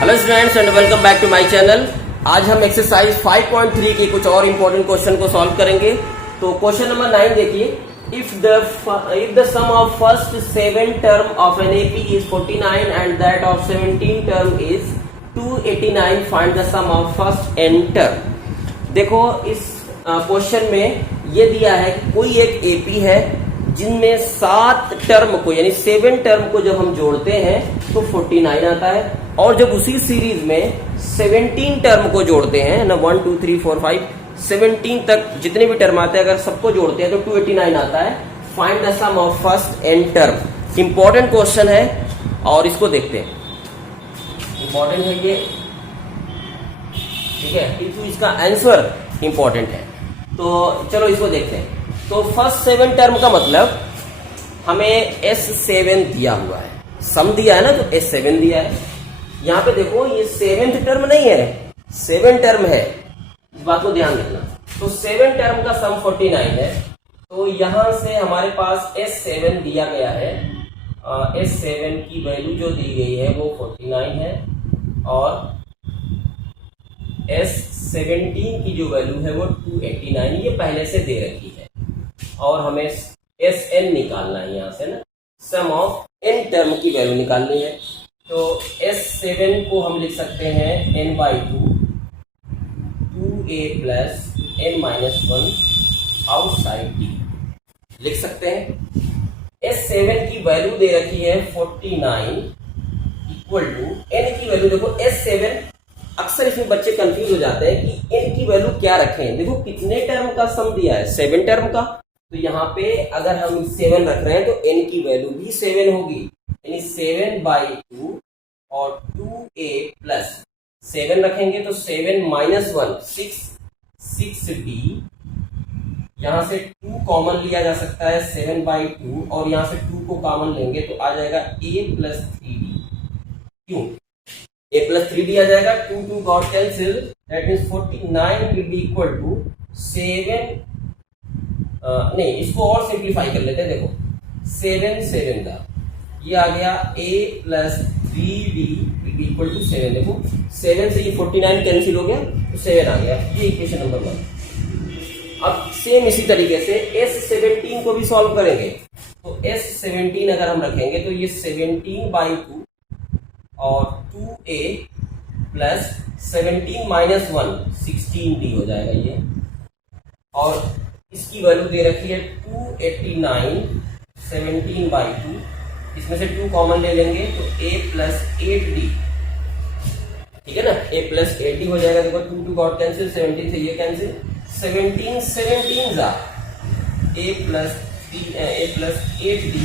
Hello students and welcome back to my channel. आज हम exercise 5.3 के कुछ और इम्पोर्टेंट क्वेश्चन को सॉल्व करेंगे। तो क्वेश्चन नंबर 9 देखिए, if the sum of first 7 term of an AP is 49 and that of 17 term is 289, find the sum of first n term. देखो इस क्वेश्चन में ये दिया है कि कोई एक एपी है जिनमें 7 टर्म को यानी 7 टर्म को जब हम जोड़ते हैं तो 49 आता है, और जब उसी सीरीज में 17 टर्म को जोड़ते हैं ना, 1 2 3 4 5 17 तक जितने भी टर्म आते हैं अगर सबको जोड़ते हैं तो 289 आता है। Find the sum of first n term. Important question है और इसको देखते हैं। इंपॉर्टेंट है ये, ठीक है, किंतु इसका आंसर इंपॉर्टेंट है। तो चलो इसको देखते हैं। तो फर्स्ट 7 टर्म का मतलब हमें S7 दिया हुआ है, सम दिया है ना, तो S7 दिया है। यहां पे देखो ये 7th टर्म नहीं है, 7 टर्म है, इस बात को ध्यान रखना। तो 7 टर्म का सम 49 है, तो यहां से हमारे पास S7 दिया गया है। S7 की वैल्यू जो दी गई है वो 49 है, और S17 की जो वैल्यू है वो 289 ये पहले से दे रखी है, और हमें Sn निकालना है यहां से ना, सम ऑफ n टर्म की वैल्यू निकालनी है। तो S7 को हम लिख सकते हैं n/2 2a plus n-1 outside d लिख सकते हैं। S7 की वैल्यू दे रखी है 49 इक्वल टू n की वैल्यू देखो S7, अक्सर इसमें बच्चे कंफ्यूज हो जाते हैं कि n की वैल्यू क्या रखें। देखो कितने टर्म का सम दिया है, 7 टर्म का, तो यहाँ पे अगर हम 7 रख रहे हैं तो n की वैल्यू भी 7 होगी, यानी 7/2 और 2a प्लस 7 रखेंगे तो 7-1 6d, यहां से 2 कॉमन लिया जा सकता है 7/2, और यहां से 2 को कॉमन लेंगे तो आ जाएगा a प्लस 3d। क्यों a प्लस 3d आ जाएगा? 2 got cancelled, that means 49 will be equal to 7 नहीं, इसको और सिंप्लीफाई कर लेते हैं। देखो 7 का ये आ गया a plus 3d equal to 7। देखो 7 से ये 49 कैंसिल हो गया तो 7 आ गया, ये इक्वेशन नंबर 1। अब सेम इसी तरीके से S17 को भी सॉल्व करेंगे। तो S17 अगर हम रखेंगे तो ये 17/2 और 2a प्लस 17-1 16d हो जाएगा ये, और इसकी वैल्यू दे रखी है 289 17/2, इसमें से 2 कॉमन ले लेंगे तो a प्लस 8d, ठीक है ना, a प्लस 8d हो जाएगा। देखो 2 गॉट कैंसिल, 17 से ये कैंसिल, 17 जा a प्लस 8d,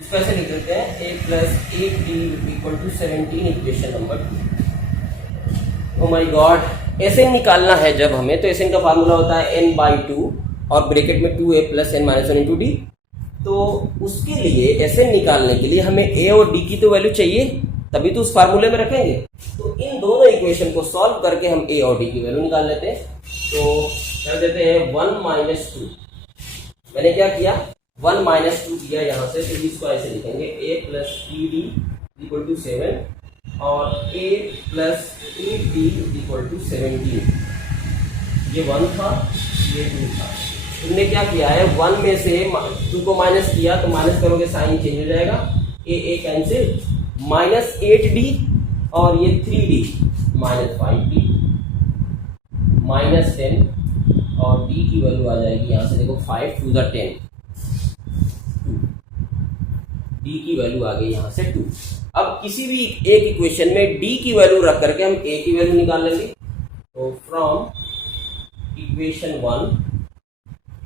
इसको ऐसे लिख देते हैं a plus 8d equal to 17, equation number 2। Oh my God, Sn निकालना है जब हमें, तो Sn का फार्मूला होता है n/2 और ब्रैकेट में 2a plus n-1 into d। तो उसके लिए Sn निकालने के लिए हमें a और d की तो वैल्यू चाहिए, तभी तो उस फार्मूले में रखेंगे। तो इन दोनों इक्वेशन को सॉल्व करके हम a और d की वैल्यू निकाल लेते हैं। तो कर देते हैं 1 - 2। मैंने क्या किया, 1 - 2 किया यहाँ से, तो इसको ऐसे लिखेंगे a plus 3d equal to 7 और a plus 8d equal to 17। ये 1 था, ये 2 था। तुमने क्या किया है, 1 में से 2 को माइनस किया तो माइनस करोगे साइन चेंज हो जाएगा, a कैंसिल, -8d और ये 3d -5d -10, और d की वैल्यू आ जाएगी यहाँ से, देखो 5 2 × 10, d की वैल्यू आ गई यहाँ से 2। अब किसी भी एक इक्वेशन में d की वैल्यू रख करके हम a की वैल्यू निकाल लेंगे। तो from equation 1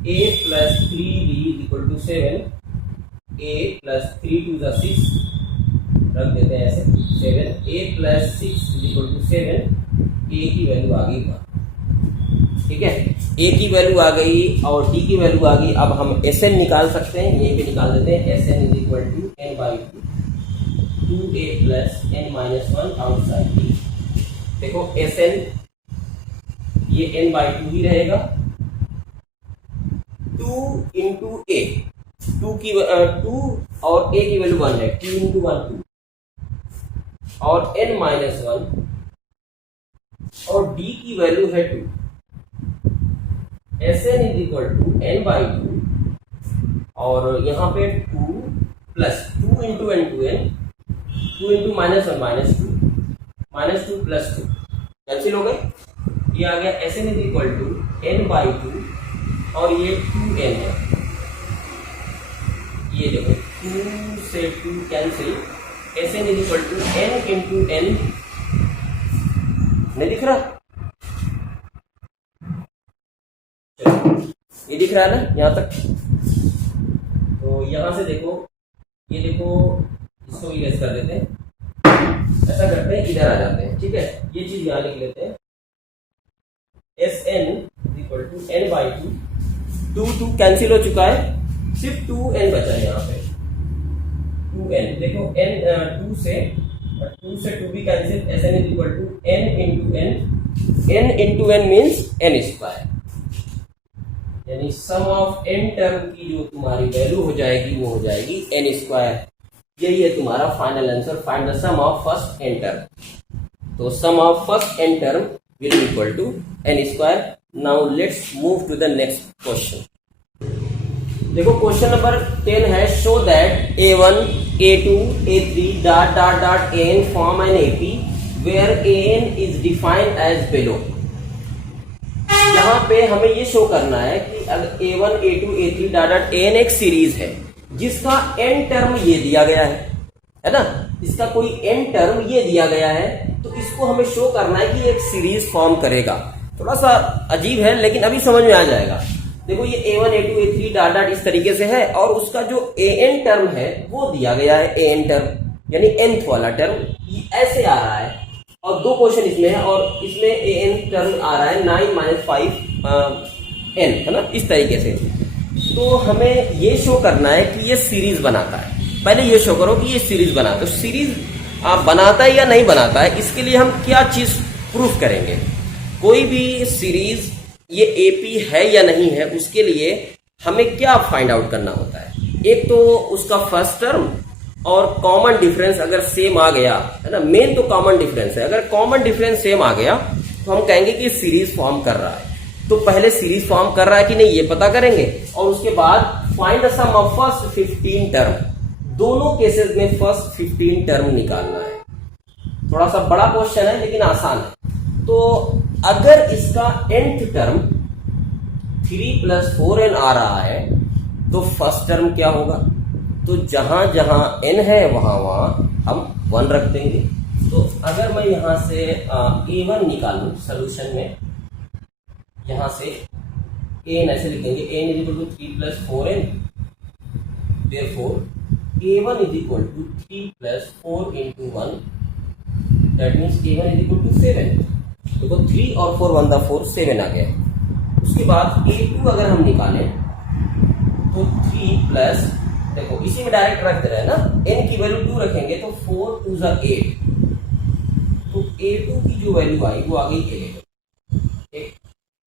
a plus 3d equal to 7, a plus 3 2 × 6 रख देते हैं ऐसे 7, a plus 6 equal to 7, a की वैल्यू आ गई 1, ठीक है, a की वैल्यू आ गई और d की वैल्यू आ गई। अब हम Sn निकाल सकते हैं, यहीं पे निकाल देते हैं। Sn is equal to n/2 2a plus n-1 outside d। देखो Sn ये n/2 ही रहेगा, 2 इंटू a, 2 और a की वैल्यू 1 है, 2 × 1 2, और n-1 और d की वैल्यू है 2। Sn is equal to n/2 और यहाँ पे 2 plus 2 into n to n, 2 into -1 -2 plus 2 cancel हो गए। ये आ गया Sn is equal to n/2 और ये 2n है। ये देखो 2 से 2 cancel, Sn is equal to n into n, नहीं दिख रहा? चलो ये दिख रहा है ना यहाँ तक। तो यहाँ से देखो, ये देखो, इसको इरेज कर देते हैं, ऐसा करते हैं, इधर आ जाते हैं, ठीक है। ये चीज यहाँ लिख लेते हैं, Sn equal to n/2, 2 cancel हो चुका है, सिर्फ 2n बचा है यहाँ पे, 2n देखो, n 2 से 2 भी cancel, Sn is equal to n into n means n square, यानी सम ऑफ n टर्म की जो तुम्हारी वैल्यू हो जाएगी वो हो जाएगी n स्क्वायर। यही है तुम्हारा final answer, find the sum of first n term. तो sum of first n term will be equal to n square. Now let's move to the next question. देखो क्वेश्चन नंबर 10 है, show that a1 a2 a3 dot dot dot an form an AP where an is defined as below. यहाँ पे हमें ये show करना है कि अगर a1 a2 a3 dot dot an एक सीरीज है जिसका n टर्म ये दिया गया है ना, इसका कोई n टर्म ये दिया गया है, तो इसको हमें शो करना है कि एक सीरीज फॉर्म करेगा। थोड़ा सा अजीब है लेकिन अभी समझ में आ जाएगा। देखो ये a1 a2 a3 dot dot इस तरीके से है और उसका जो an टर्म है वो दिया गया है, an टर्म यानी nth वाला टर्म ये ऐसे आ रहा है, और दो क्वेश्चन इसमें है और इसमें an टर्म आ रहा है 9 - 5 n, है ना, इस तरीके से। तो हमें ये शो करना है कि ये सीरीज बनाता है। पहले ये शो करो कि ये सीरीज बनाता है। सीरीज आप बनाता है या नहीं बनाता है, इसके लिए हम क्या चीज प्रूफ करेंगे। कोई भी सीरीज ये AP है या नहीं है, उसके लिए हमें क्या फाइंड आउट करना होता है। एक तो उसका फर्स्ट टर्म और कॉमन डिफरेंस अगर सेम आ गया, है ना, मेन तो कॉमन डिफरेंस है। अगर कॉमन डिफरेंस सेम आ गया तो हम कहेंगे कि सीरीज फॉर्म कर रहा है। तो पहले सीरीज फॉर्म कर रहा है कि नहीं ये पता करेंगे, और उसके बाद find the sum of first 15 term. दोनों केसेस में फर्स्ट 15 टर्म निकालना है। थोड़ा सा बड़ा क्वेश्चन है लेकिन आसान है। तो अगर इसका nth टर्म 3 + 4n आ रहा है तो फर्स्ट टर्म क्या होगा, तो जहां जहां n है वहां वहां हम 1 रख देंगे। तो अगर मैं यहां से a1 निकालूं सोल्यूशन में, यहां से an ऐसे लिखेंगे, n is equal to 3 + 4n, therefore a1 is equal to 3 + 4 into 1, that means a1 is equal to 7। देखो 3 और 4 1 × 4 7 आ गया। उसके बाद a2 अगर हम निकालें तो 3 प्लस, देखो इसी में डायरेक्ट रख दे रहे हैं ना, n की वैल्यू 2 रखेंगे तो 4 2 × 8, तो a2 की जो वैल्यू आई वो आ गई 11।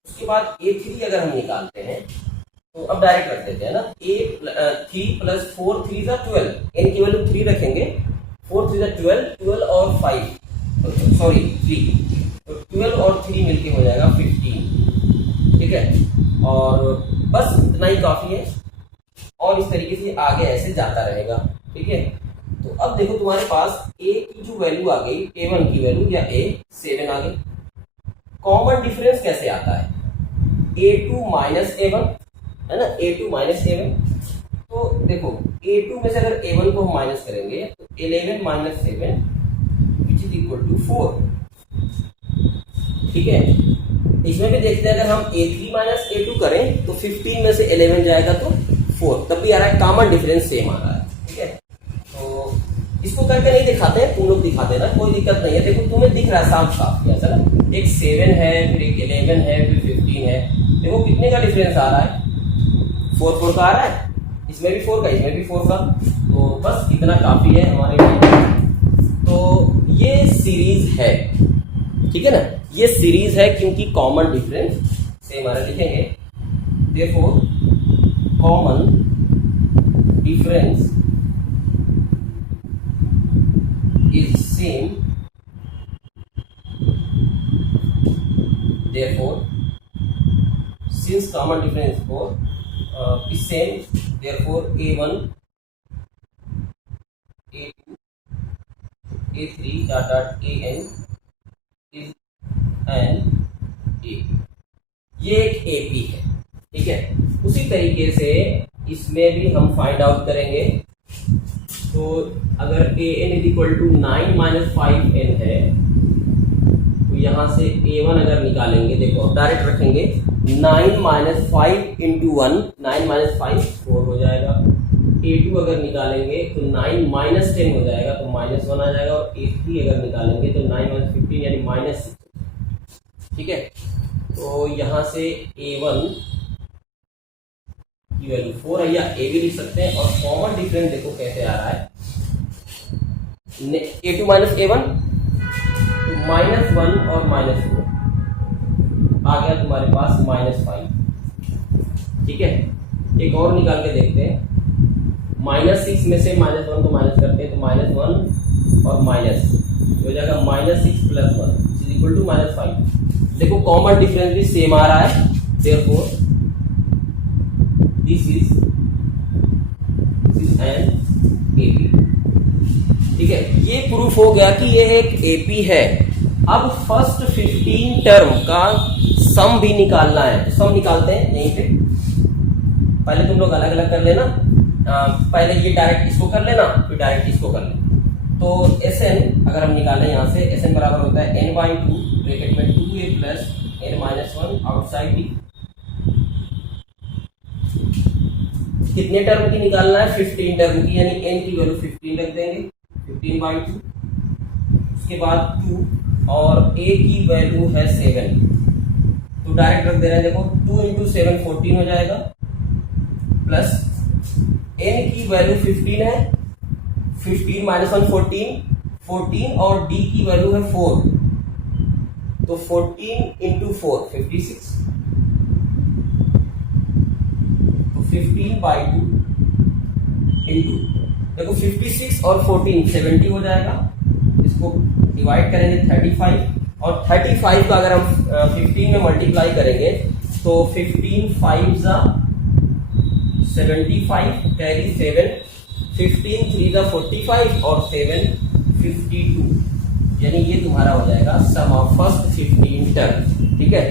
उसके बाद a3 अगर हम निकालते हैं तो अब डायरेक्ट रख देते हैं ना, 3 + 4 3 × 12, n की वैल्यू 3 रखेंगे, 4 3 × 12, 12 और 5 सॉरी 3, तो 12 और 3 मिलके हो जाएगा 15, ठीक है। और बस इतना ही काफी है, और इस तरीके से आगे ऐसे जाता रहेगा, ठीक है। तो अब देखो तुम्हारे पास a की जो वैल्यू आ गई, a1 की वैल्यू या a 7 आ गई। कॉमन डिफरेंस कैसे आता है, a2 - a1, है ना, a2 - a1। तो देखो a2 में से अगर a1 को हम माइनस करेंगे तो 11 - 7 विच इज इक्वल टू 4, ठीक है। इसमें भी देखते हैं, अगर हम a3 - a2 करें तो 15 में से 11 जाएगा तो 4, तब भी आ रहा है, कॉमन डिफरेंस सेम आ रहा है, ठीक है। तो इसको करके नहीं दिखाते हैं, तुम लोग दिखा देना, कोई दिक्कत नहीं है। देखो तुम्हें दिख रहा है साफ साफ ऐसा ना, एक 7 है, फिर एक 11 है, फिर 15 है। देखो कितने का डिफरेंस आ रहा है, 4 4 का आ रहा है, इसमें भी 4 का, इसमें भी 4 का। तो बस इतना काफी है हमारे लिए। तो ये सीरीज है, ठीक है ना, ये सीरीज है क्योंकि कॉमन डिफरेंस सेम आ रहा है। लिखेंगे therefore common difference is same therefore since common difference is 4 is same, therefore a1 a2 a3 dot dot an is an a, ये एक AP है, ठीक है। उसी तरीके से इसमें भी हम फाइंड आउट करेंगे। तो अगर an is equal to 9 minus 5n है, तो यहाँ से a1 अगर निकालेंगे, देखो डायरेक्ट रखेंगे, 9 माइनस 5 इंटू 1, 9 माइनस 5 4 हो जाएगा। a2 अगर निकालेंगे तो 9 माइनस 10 हो जाएगा, तो -1 आ जाएगा। और a3 अगर निकालेंगे तो 9 माइनस 15 यानी -6, ठीक है। तो यहाँ से a1 की वैल्यू 4 है, या a भी लिख सकते हैं। और कॉमन डिफरेंस देखो कैसे आ रहा है, a2 माइनस a1 तो -1 और -4 आ गया तुम्हारे पास -5, ठीक है। एक और निकाल के देखते हैं, -6 में से -1 को माइनस करते हैं, तो -1 और माइनस हो जाएगा -6 प्लस 1 इज इक्वल टू -5। देखो कॉमन डिफरेंस भी सेम आ रहा है, therefore this is an AP, ठीक है। ये प्रूफ हो गया कि ये एक AP है। अब फर्स्ट 15 टर्म का सम भी निकालना है, तो सम निकालते हैं यहीं पे। पहले तुम लोग अलग अलग कर लेना, पहले ये डायरेक्ट इसको कर लेना, फिर डायरेक्ट इसको कर लेना। तो Sn अगर हम निकालें यहाँ से, Sn बराबर होता है n/2 ब्रैकेट में 2a plus n-1 outside d। कितने टर्म की निकालना है? 15 टर्म की, यानी n की वैल्यू 15 रख देंगे, 15/2। उसके बाद 2 और a की वैल्यू है 7, तो डायरेक्ट रख दे रहे हैं। देखो 2 इंटू 7 14 हो जाएगा, प्लस n की वैल्यू 15 है, 15 माइनस 1 14 और d की वैल्यू है 4, तो 14 इंटू 4 56, तो 15/2 इंटू, देखो 56 और 14 70 हो जाएगा। इसको डिवाइड करेंगे 35, और 35 का अगर हम 15 में मल्टीप्लाई करेंगे तो 15 5 जा 75 कैरी 7, 15 3 जा 45 और 7 52, यानी ये तुम्हारा हो जाएगा सम ऑफ फर्स्ट 15 टर्म, ठीक है।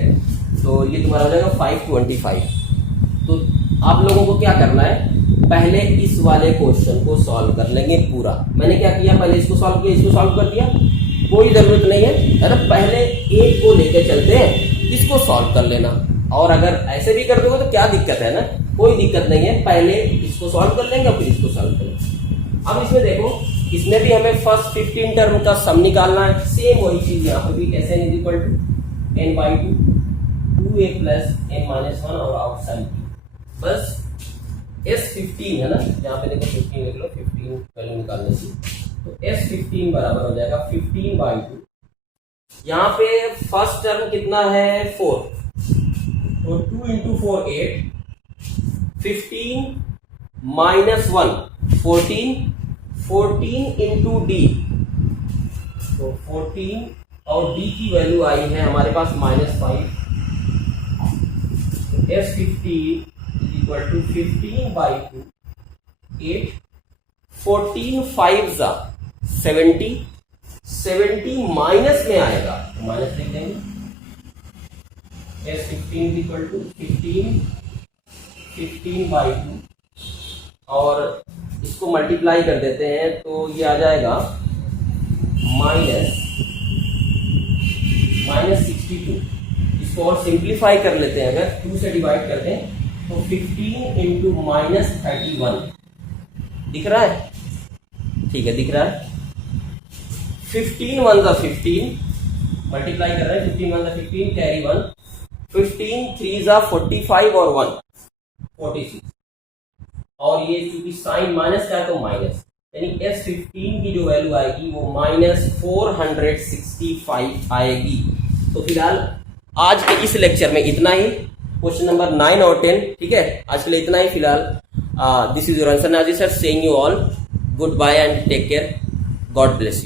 तो ये तुम्हारा हो जाएगा 525। तो आप लोगों को क्या करना है, पहले इस वाले क्वेश्चन को सॉल्व कर लेंगे पूरा। मैंने क्या किया, पहले इसको सॉल्व किया, इसको सॉल्व कर दिया, कोई जरूरत नहीं है ना, पहले एक को लेके चलते हैं, इसको सॉल्व कर लेना। और अगर ऐसे भी कर दोगे तो क्या दिक्कत है ना, कोई दिक्कत नहीं है, पहले इसको सॉल्व कर लेंगे और फिर इसको सॉल्व कर लेंगे। अब इसमें देखो, इसमें भी हमें फर्स्ट 15 टर्म का सम निकालना है, सेम वही चीज यहाँ पे भी। Sn is equal to n/2 2a plus n-1 और आउटसाइड बस S15 है ना, यहाँ पे देखो 15 लिख लो, 15 वैल्यू निकालने की, तो S15 बराबर हो जाएगा 15/2। यहाँ पे फर्स्ट टर्म कितना है 4, तो 2 इंटू 4 8, 15 माइनस 1 14, 14 इंटू d, तो 14 और d की वैल्यू आई है हमारे पास -5, तो S15 इक्वल टू 15/2 8, 14 5 जा 70, 70 माइनस में आएगा, तो माइनस लिख देंगे। S15 इक्वल टू 15/2 और इसको मल्टीप्लाई कर देते हैं, तो ये आ जाएगा -62। इसको और सिंप्लीफाई कर लेते हैं, अगर 2 से डिवाइड करते हैं तो 15 इंटू -31 दिख रहा है, ठीक है दिख रहा है। 15 1 जा 15, मल्टीप्लाई कर रहे हैं, 15 1 जा 15 कैरी 1, 15 3 जा 45 और 1 46, और ये चूंकि साइन माइनस का है तो माइनस, यानी S15 की जो वैल्यू आएगी वो -465 आएगी। तो फिलहाल आज के इस लेक्चर में इतना ही, क्वेश्चन नंबर 9 और 10, ठीक है, आज के लिए इतना ही फिलहाल। दिस इज योर आंसर नाजी sir, saying you all good bye and take care, god bless you.